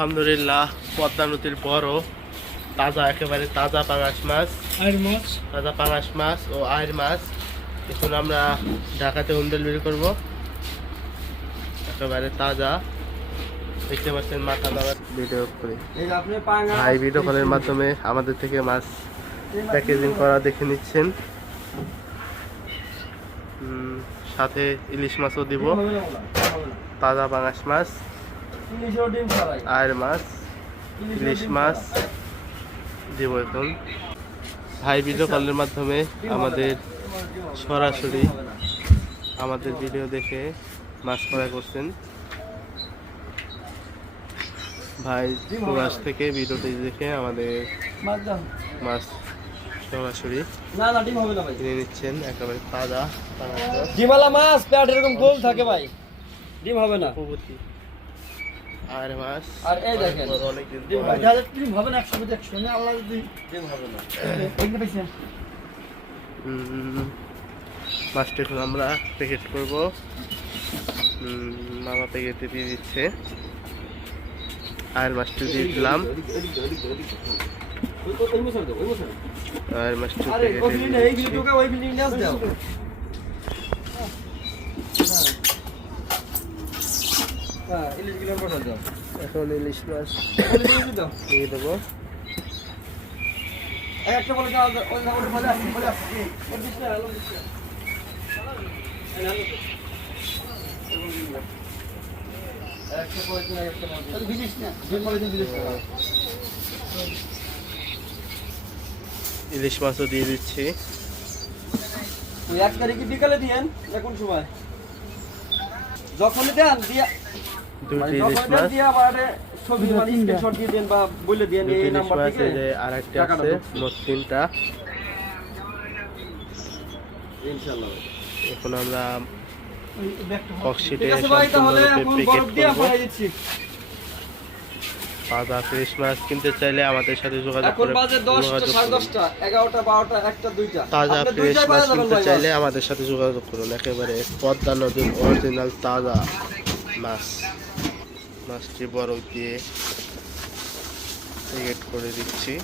আলহামদুলিল্লাহ পদ্মা নদীর বড়। তাজা একেবারে তাজা পাঙাশ মাছ। তাজা পাঙাশ মাছ ও আয়ের মাছ। এখন আমরা ঢাকাতে হোম ডেলিভারি করব। একেবারে তাজা। দেখতে পাচ্ছেন মাথা নামার ভিডিও করে। ভাই ভিডিও কলের মাধ্যমে আমাদের থেকে মাছ প্যাকেজিং করা দেখে নিচ্ছেন। সাথে ইলিশ মাছও দিব। তাজা পাঙাশ মাছ। আয়ের মাছ ইলিশ মাছ দিব এখন ভাই ভিডিও কলের মাধ্যমে আমাদের সরাসরি আমাদের ভিডিও দেখে মাছ ক্রয় করছেন। ভাই প্রবাস থেকে ভিডিওটি দেখে আমাদের মাছ সরাসরি কিনে নিচ্ছেন একেবারে তাজা ডিমালা মাছ পেট এরকম গোল থাকে ভাই। ডিম হবে না। আর মাছ আর এই দেখেন। ডিম পর। ডিম হবে না একশো একশো না আল্লাহ যদি ডিম হবে না। উম, মাছটা এখন আমরা প্যাকেট করব। মামা প্যাকেটে দিয়ে দিচ্ছে। আর মাছটা দিয়ে দিলাম। আর মাছটা প্যাকেটে দুই বলে দিন ভিজিস না। ইলিশ মাছও দিয়ে দিচ্ছি। এক তারিখে বিকালে দিয়েন না কোন সময়। যখনই দেন দিয়া মানে ইলিশ মাছ ছবি মানে স্ক্রিনশট দিয়ে দেন বা বলে দেন এই নাম্বার থেকে যে আর আছে মোট তিনটা। ইনশাআল্লাহ। এখন আমরা তাজা ফ্রেশ মাছ কিনতে চাইলে আমাদের সাথে যোগাযোগ করে তাজা ফ্রেশ মাছ কিনতে চাইলে আমাদের সাথে যোগাযোগ করুন। একেবারে পদ্মা নদীর অরিজিনাল তাজা মাছ। মাছটি বরফ দিয়ে প্যাকেট করে দিচ্ছি।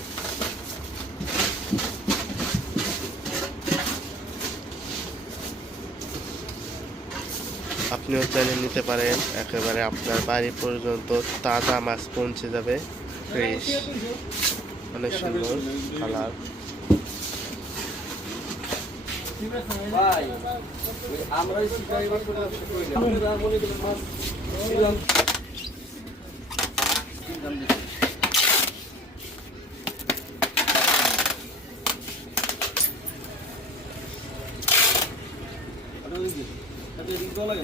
আপনিও চাইলে নিতে পারেন, একেবারে আপনার বাড়ি পর্যন্ত তাজা মাছ পৌঁছে যাবে ফ্রেশ অনেক সুন্দর কালার আমরা এদিক দেওয়া লাগে